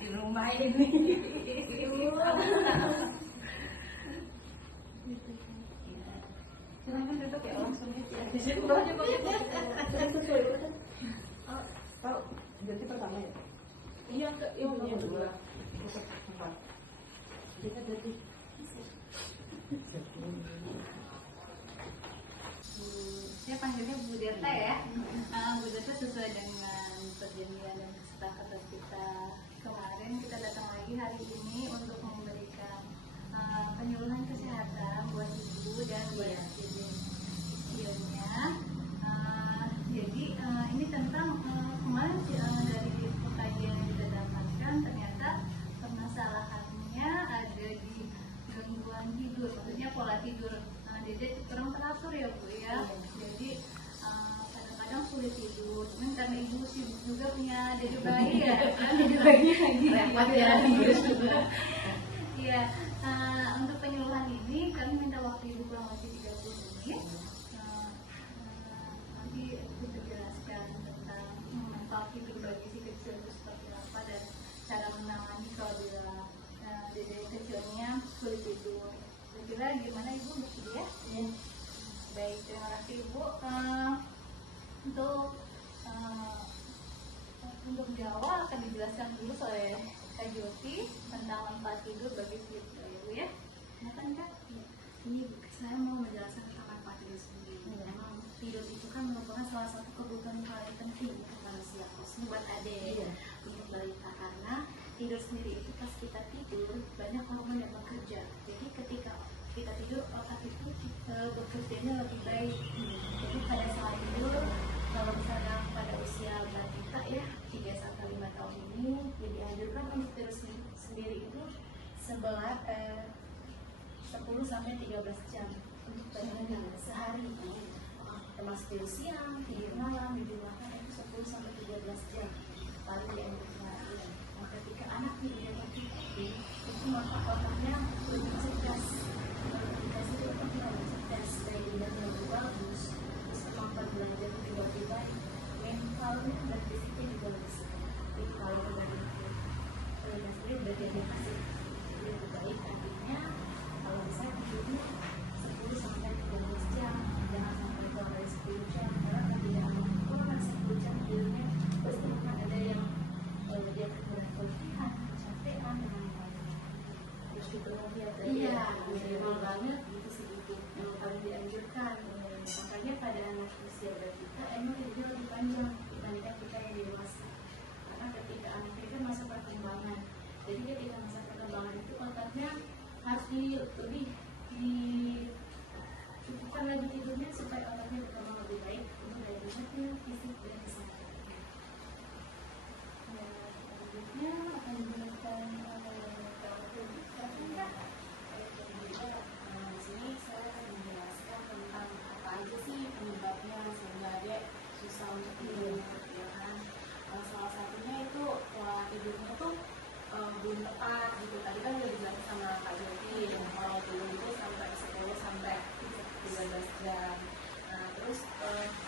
di rumah ini. Silahkan duduk ya, langsung aja. Di situ juga. Tahu, jadi pertama ya? Iya, yang kedua. Kita jadi. Saya panggilnya Bu Dirta ya. Bu Dirta sesuai dengan perjanjian dan kesepakatan kita kemarin, kita datang lagi hari ini untuk memberikan penyuluhan kesehatan buat ibu dan buat ibunya. Jadi ini tentang kemarin dari pengkajian yang kita dapatkan, ternyata permasalahannya ada di gangguan tidur, maksudnya pola tidur. Jadi kurang teratur ya Bu ya. Jadi kadang-kadang sulit tidur. Mungkin karena ibu sibuk juga punya dede bayi ya. Dede bayi lagi. Repot ya. Iya. Untuk penyuluhan ini kami minta waktu ibu kurang lebih 30 menit. Nanti kita jelaskan tentang manfaat tidur bagi si kecil itu seperti apa dan cara menangani kalau bila dede kecilnya sulit tidur. Kira gimana Ibu bersedia? Ya. Baik, terima kasih Ibu. Untuk Jawa akan dijelaskan dulu oleh Kak Joti tentang manfaat tidur bagi si Ibu ya. Kenapa Kak? Ini saya mau menjelaskan tentang manfaat tidur sendiri. Memang tidur itu kan merupakan salah satu kebutuhan paling penting untuk manusia, khususnya buat adik, untuk balita, karena tidur sendiri itu pas kita tidur banyak hormon yang bekerja. Jadi ketika kita tidur, otak itu bekerjanya lebih baik. Jadi pada saat tidur, kalau misalnya pada usia balita ya 3-5 tahun ini, dianjurkan untuk tidur sendiri itu 10-13 jam untuk tidur sehari. Termasuk tidur siang, tidur malam, tidur makan itu 10-13 jam paling dianjurkan. Nah, ketika anak tidak tidur, itu maka otaknya lebih cerdas. Dikasih otaknya lebih cerdas, daya ingatnya lebih bagus, terus kemampuan belajar juga lebih baik, mentalnya dan fisiknya juga lebih sehat. Jadi kalau dengan itu sendiri berarti kasih lebih baik, artinya kalau bisa tidurnya 10-13 jam, jangan sampai kurang dari 10 jam, karena kalau tidak kurang dari 10 jam tidurnya pasti akan ada yang dia kekurangan keletihan, kecapean dan lain-lain. Terus juga iya, normal banget gitu sedikit yang paling dianjurkan. Makanya pada anak usia balita emang tidurnya lebih panjang dibandingkan kita yang dewasa. Karena ketika anak itu masa perkembangan, jadi ketika masa perkembangan itu otaknya harus lebih dicukupkan lagi tidurnya supaya otaknya berkembang lebih baik untuk daya ingatnya, fisik dan kesehatan. Selanjutnya akan digunakan di sini saya akan menjelaskan tentang apa aja sih penyebabnya sehingga adik susah untuk tidur, ya kan? Salah satunya itu pola tidurnya tuh belum tepat gitu. Tadi kan udah dijelaskan sama Kak Joti, kalau tidur itu sampai 10-13 jam. Nah terus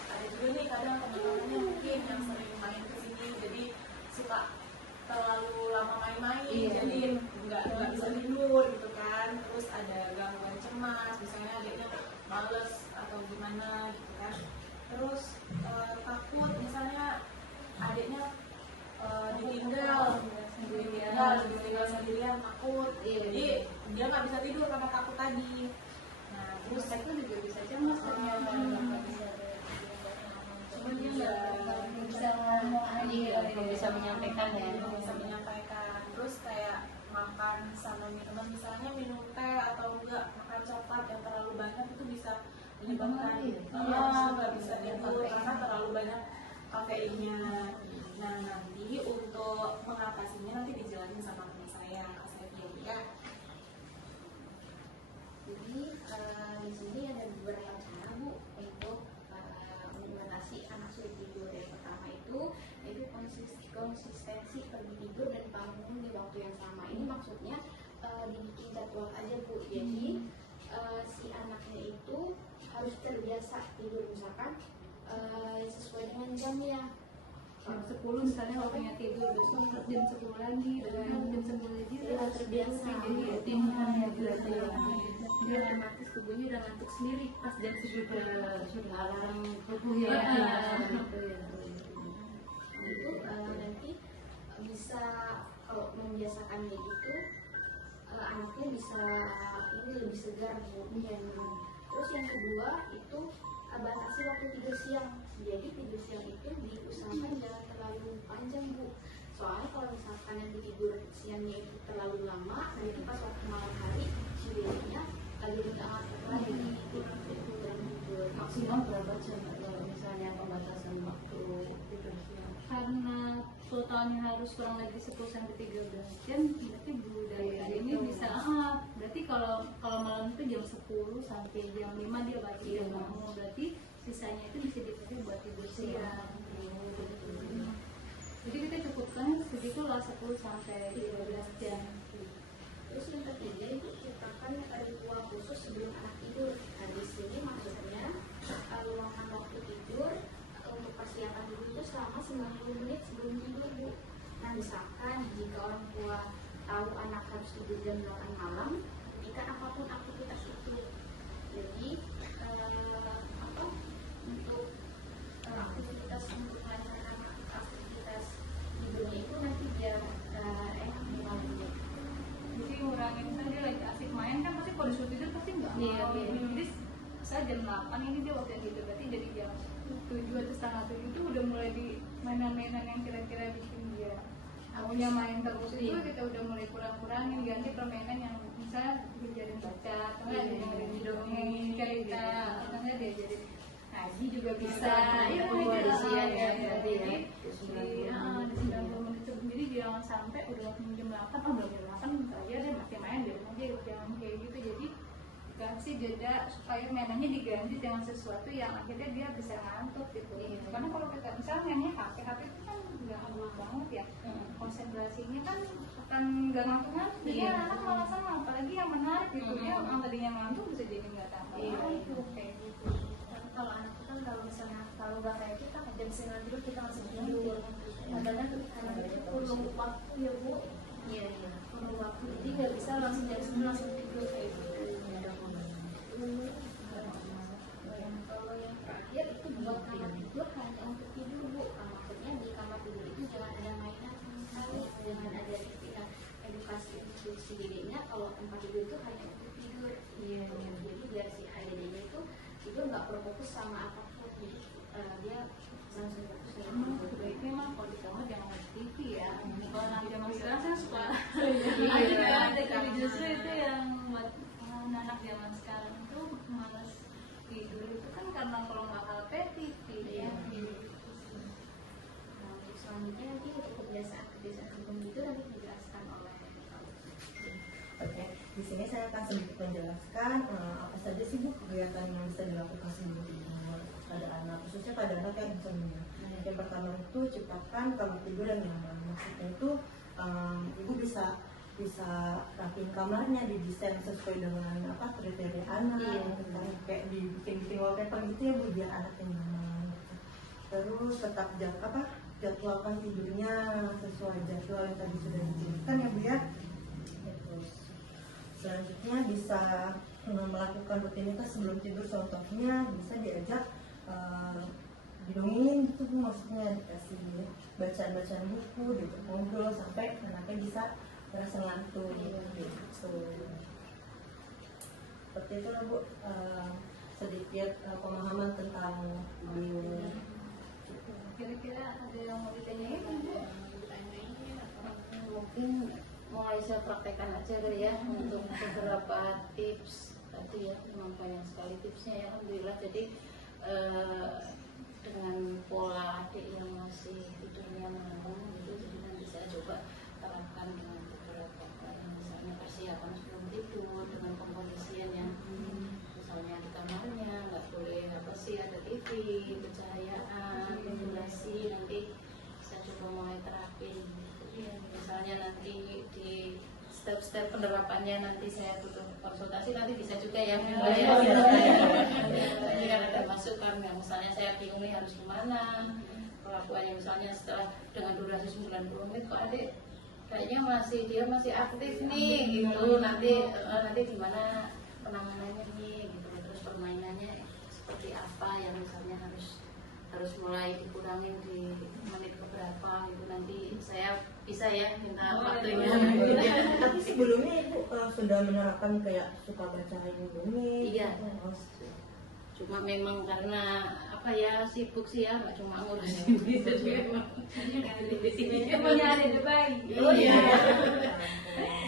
ada juga nih kadang teman-temannya mungkin yang sering main kesini, jadi suka terlalu lama main-main, jadi nggak bisa tidur gitu kan. Terus ada gangguan cemas, misalnya adiknya males atau gimana gitu kan. Terus takut misalnya adiknya ditinggal sendirian, takut, jadi dia nggak bisa tidur karena takut tadi. Nah terus itu juga bisa cemas ternyata, nggak bisa cuma dia nggak bisa ngomong aja, belum bisa menyampaikan ya. Belum bisa menyampaikan. Terus kayak makan sama minuman, misalnya minum teh atau enggak makan coklat yang terlalu banyak itu bisa menyebabkan nggak bisa tidur karena terlalu banyak kafeinnya. Nah nanti untuk mengatasinya nanti dijelasin sama teman saya, Kak Sevi ya. Jadi di sini ada beberapa cara Bu untuk mengatasi anak sulit tidur. Yang pertama itu konsistensi pergi tidur dan bangun di waktu yang sama. Ini maksudnya dibikin jadwal aja Bu. Jadi si anaknya itu harus terbiasa tidur, misalkan sesuai dengan jamnya. jam 10 misalnya waktunya tidur, besok jam 10 lagi, dan jam 10 lagi udah terbiasa. jadi rutinnya gitu ya. Dia otomatis tubuhnya udah ngantuk sendiri pas jam 10 sudah alarm tubuh ya. Itu nanti bisa kalau membiasakan kayak gitu anaknya bisa ini lebih segar Bu. Terus yang kedua itu batasi waktu tidur siang. Jadi tidur siang itu diusahakan jangan terlalu panjang Bu. Soalnya kalau misalkan nanti tidur siangnya itu terlalu lama, nanti pas waktu malam hari tidurnya lagi berangkat lagi kurang tidur. Maksimal berapa jam kalau misalnya pembatasan waktu tidur siang? Karena totalnya harus kurang lebih 10 sampai 13 jam, berarti Bu dari tadi ini bisa berarti kalau malam itu jam 10 sampai jam 5 dia baru dia bangun, berarti sisanya itu bisa dipakai buat tidur siang. Jadi kita cukupkan segitu lah 10 sampai 13 jam. Terus yang ketiga itu ciptakan ritual khusus sebelum anak tidur. Nah di sini maksudnya luangkan waktu tidur untuk persiapan tidur itu selama 90 menit sebelum tidur Bu. Nah misalkan jika orang tua tahu anak harus tidur jam 8 malam, berikan apapun aktivitas itu. Jadi untuk aktivitas untuk melancarkan aktivitas tidurnya itu nanti biar enak mengalami. Jadi ngurangin misalnya dia lagi asik main kan pasti kalau disuruh tidur pasti nggak mau. Jadi saya jam 8 ini dia waktu tidur, berarti jadi jam 7 atau setengah 7 itu udah mulai di mainan-mainan yang kira-kira bikin dia maunya main terus itu kita udah mulai kurang-kurangin, ganti permainan yang misalnya diajarin baca, atau nggak diajarin dongeng cerita, atau nggak diajarin ngaji juga bisa. Iya jadi di 90 menit sendiri jangan sampai udah jam 8 belum jam 8 aja deh masih main deh aja, jangan kayak gitu. Jadi kasih jeda supaya mainannya diganti dengan sesuatu yang akhirnya dia bisa ngantuk gitu. Karena kalau kita misalnya mainnya HP itu kan ganggu banget ya, konsentrasinya kan akan gak ngantuk-ngantuk. Jadi anak malah sama, apalagi yang menarik gitu, dia yang tadinya ngantuk bisa jadi nggak tambah ngantuk kayak gitu. Kalau anak itu kan kalau misalnya kalau nggak kayak kita jam 9 tidur kita langsung tidur. Padahal anak itu perlu waktu ya Bu. Iya perlu waktu. Jadi nggak bisa langsung jam 9 langsung tidur kayak gitu. Kalau yang terakhir itu buat kamar tidur hanya untuk tidur Bu. Maksudnya di kamar tidur itu jangan ada mainan sama sekali, jangan ada istilah edukasi untuk si dedeknya. Kalau tempat tidur itu hanya untuk tidur. Jadi biar si dedeknya itu nggak berfokus sama apapun, jadi dia langsung fokus dengan sebaiknya mah kalau di kamar jangan ada TV ya. Kalau anak zaman sekarang saya suka ada TV, justru itu yang buat anak zaman sekarang itu malas tidur itu kan karena kalau nggak HP TV ya. Nah, untuk selanjutnya nanti untuk kebiasaan sebelum tidur nanti dijelaskan oleh Oke, di sini saya akan sedikit menjelaskan apa saja sih Bu kegiatan yang bisa dilakukan sebelum tidur pada anak, khususnya pada anak yang insomnia. Yang pertama itu ciptakan kamar tidur yang nyaman. Maksudnya itu ibu bisa rapin kamarnya, didesain sesuai dengan kriteria anak, kayak dibikin wallpaper gitu ya Bu, biar anak yang nyaman. Terus tetap jadwalkan tidurnya sesuai jadwal yang tadi sudah dijelaskan ya Bu ya. Terus selanjutnya bisa melakukan rutinitas sebelum tidur, contohnya bisa diajak didongengin gitu Bu, maksudnya dikasih bacaan buku, gitu, ngobrol sampai anaknya bisa merasa ngantuk gitu. Seperti itu lah Bu, sedikit pemahaman tentang beliau. Kira-kira ada yang mau ditanyain Bu? Mungkin mulai saya praktekkan aja kali ya untuk beberapa tips tadi ya, memang banyak sekali tipsnya ya, alhamdulillah. Jadi dengan pola adik yang masih tidurnya malam gitu, jadi nanti saya coba terapkan dengan beberapa misalnya persiapan sebelum tidur dengan pengkondisian yang misalnya di kamarnya nggak boleh ada TV, pencahayaan, ventilasi, nanti saya coba mulai terapin. Misalnya nanti di step-step penerapannya nanti saya butuh konsultasi, nanti bisa juga ya nanti kan ada masukan, misalnya saya bingung nih harus kemana, perlakuannya, misalnya setelah dengan durasi 90 menit kok adik kayaknya dia masih aktif nih gitu, nanti gimana penanganannya nih gitu, terus permainannya seperti apa yang misalnya harus mulai dikurangin di menit keberapa gitu, nanti saya bisa ya minta waktunya. Tapi sebelumnya ibu sudah menerapkan kayak suka bacain dongeng. Iya. Cuma memang karena apa ya, sibuk sih ya, nggak cuma ngurusin ini, jadi memang di sini semuanya ada baik. iya,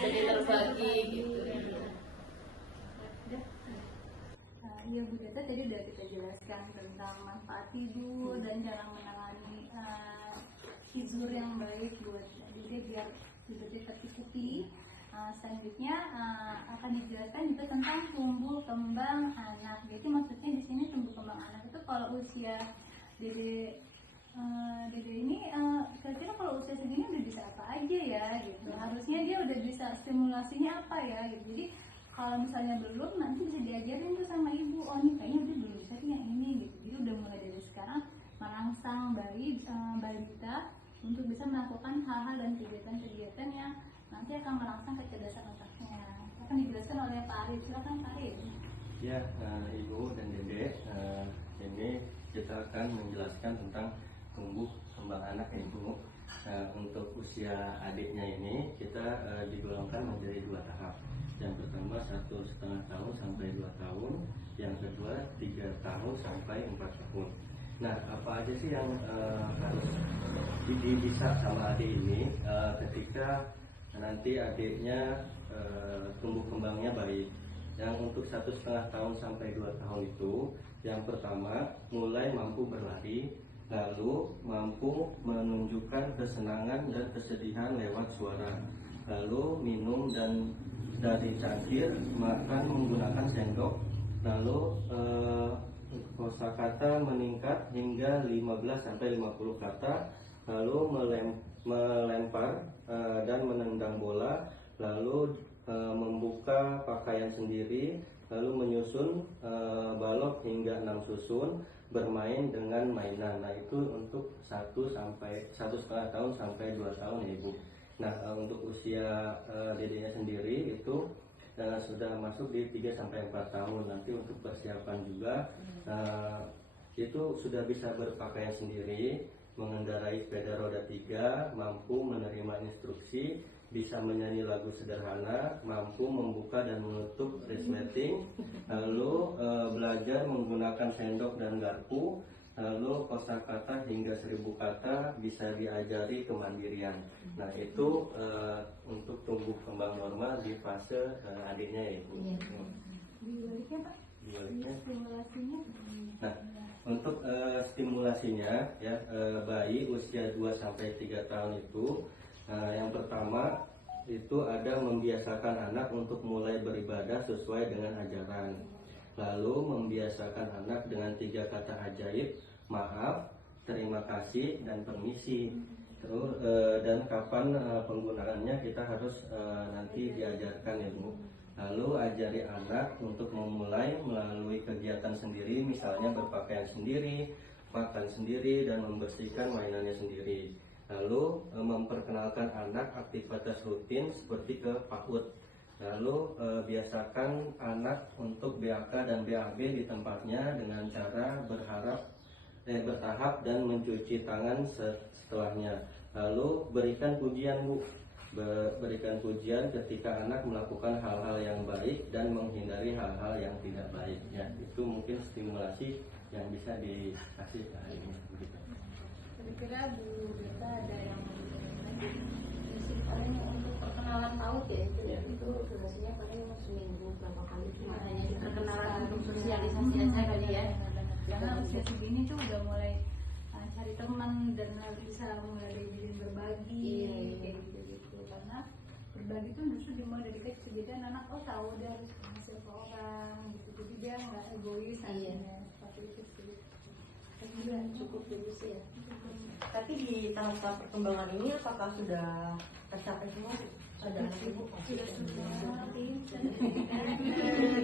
jadi terbagi gitu. Iya Bu Teta, tadi udah kita jelaskan tentang manfaat tidur dan cara menangani tidur yang baik buat diri biar tidurnya tercukupi. Selanjutnya akan dijelaskan juga tentang tumbuh kembang anak. Jadi maksudnya di sini tumbuh kembang anak itu kalau usia dede ini kira-kira kalau usia segini udah bisa apa aja ya gitu. Harusnya dia udah bisa stimulasinya apa ya gitu. Jadi kalau misalnya belum, nanti bisa diajarin tuh sama ibu, oh nih kayaknya udah belum bisa yang ini gitu. Jadi udah mulai dari sekarang merangsang balita untuk bisa melakukan hal-hal dan kegiatan-kegiatan yang nanti akan merangsang kecerdasan otaknya. Akan dijelaskan oleh Pak Arif. Silakan Pak Arif. Ya, Ibu dan Dede, ini kita akan menjelaskan tentang tumbuh kembang anak ya Ibu. Untuk usia adiknya ini kita digolongkan menjadi 2 tahap. Yang pertama 1,5 tahun sampai 2 tahun, yang kedua 3 tahun sampai 4 tahun. Nah, apa aja sih yang harus bisa sama adik ini ketika nanti adiknya tumbuh kembangnya baik? Yang untuk 1,5 tahun sampai 2 tahun itu, yang pertama mulai mampu berlari, lalu mampu menunjukkan kesenangan dan kesedihan lewat suara, lalu minum dan dari cangkir, makan menggunakan sendok, lalu kosakata meningkat hingga 15-50 kata, lalu melempar dan menendang bola, lalu membuka pakaian sendiri, lalu menyusun balok hingga 6 susun, bermain dengan mainan. Nah, itu untuk 1,5 tahun sampai 2 tahun ya Ibu. Nah, untuk usia dedenya sendiri itu sudah masuk di 3-4 tahun. Nanti untuk persiapan juga itu sudah bisa berpakaian sendiri, mengendarai sepeda roda 3, mampu menerima instruksi, bisa menyanyi lagu sederhana, mampu membuka dan menutup resleting, lalu belajar menggunakan sendok dan garpu, lalu kosakata hingga 1000 kata, bisa diajari kemandirian. Nah, itu untuk tumbuh kembang normal di fase adiknya ya Ibu. Dibaliknya Pak? Dibaliknya. Stimulasinya. Nah, untuk stimulasinya ya, bayi usia 2-3 tahun itu yang pertama itu ada membiasakan anak untuk mulai beribadah sesuai dengan ajaran. Lalu membiasakan anak dengan 3 kata ajaib, maaf, terima kasih, dan permisi. Terus dan kapan penggunaannya kita harus nanti diajarkan ya Bu. Lalu ajari anak untuk memulai melalui kegiatan sendiri, misalnya berpakaian sendiri, makan sendiri, dan membersihkan mainannya sendiri. Lalu memperkenalkan anak aktivitas rutin seperti ke PAUD. Lalu biasakan anak untuk BAK dan BAB di tempatnya dengan cara bertahap dan mencuci tangan setelahnya. Lalu berikan pujian Bu. Berikan pujian ketika anak melakukan hal-hal yang baik dan menghindari hal-hal yang tidak baik. Ya, itu mungkin stimulasi yang bisa dikasih hari ini. Kira-kira Bu Deta ada yang mau lagi? Paling untuk perkenalan PAUD ya itu durasinya paling seminggu berapa kali, cuma hanya di perkenalan untuk sosialisasi aja kali ya. Karena usia segini tuh udah mulai cari teman dan bisa mulai diajarin berbagi kayak gitu. Karena berbagi tuh justru dimulai dari kecil, jadi anak tahu dia harus ngasih ke orang gitu, jadi dia nggak egois artinya seperti itu sih. Cukup dulu sih ya. Tapi di tahap perkembangan ini apakah sudah tercapai semua? Ada anak ibu? Sudah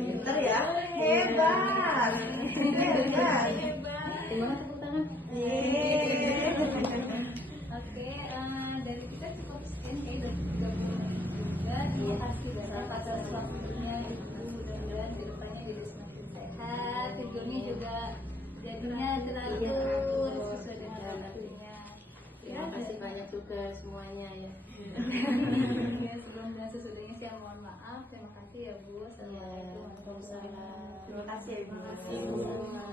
Pintar ya? Hebat! Hebat! Terima kasih banget. Oke, dari kita cukup sekian kayak udah 30 menit juga. Terima kasih banyak atas waktunya Ibu. Mudah-mudahan kedepannya jadi semakin sehat. Videonya juga jadinya teratur sesuai dengan waktunya. Terima kasih banyak juga semuanya ya. Ya, sebelum dan sesudahnya saya mohon maaf. Terima kasih ya Bu. Assalamualaikum warahmatullahi wabarakatuh. Terima kasih ya Ibu. Terima kasih.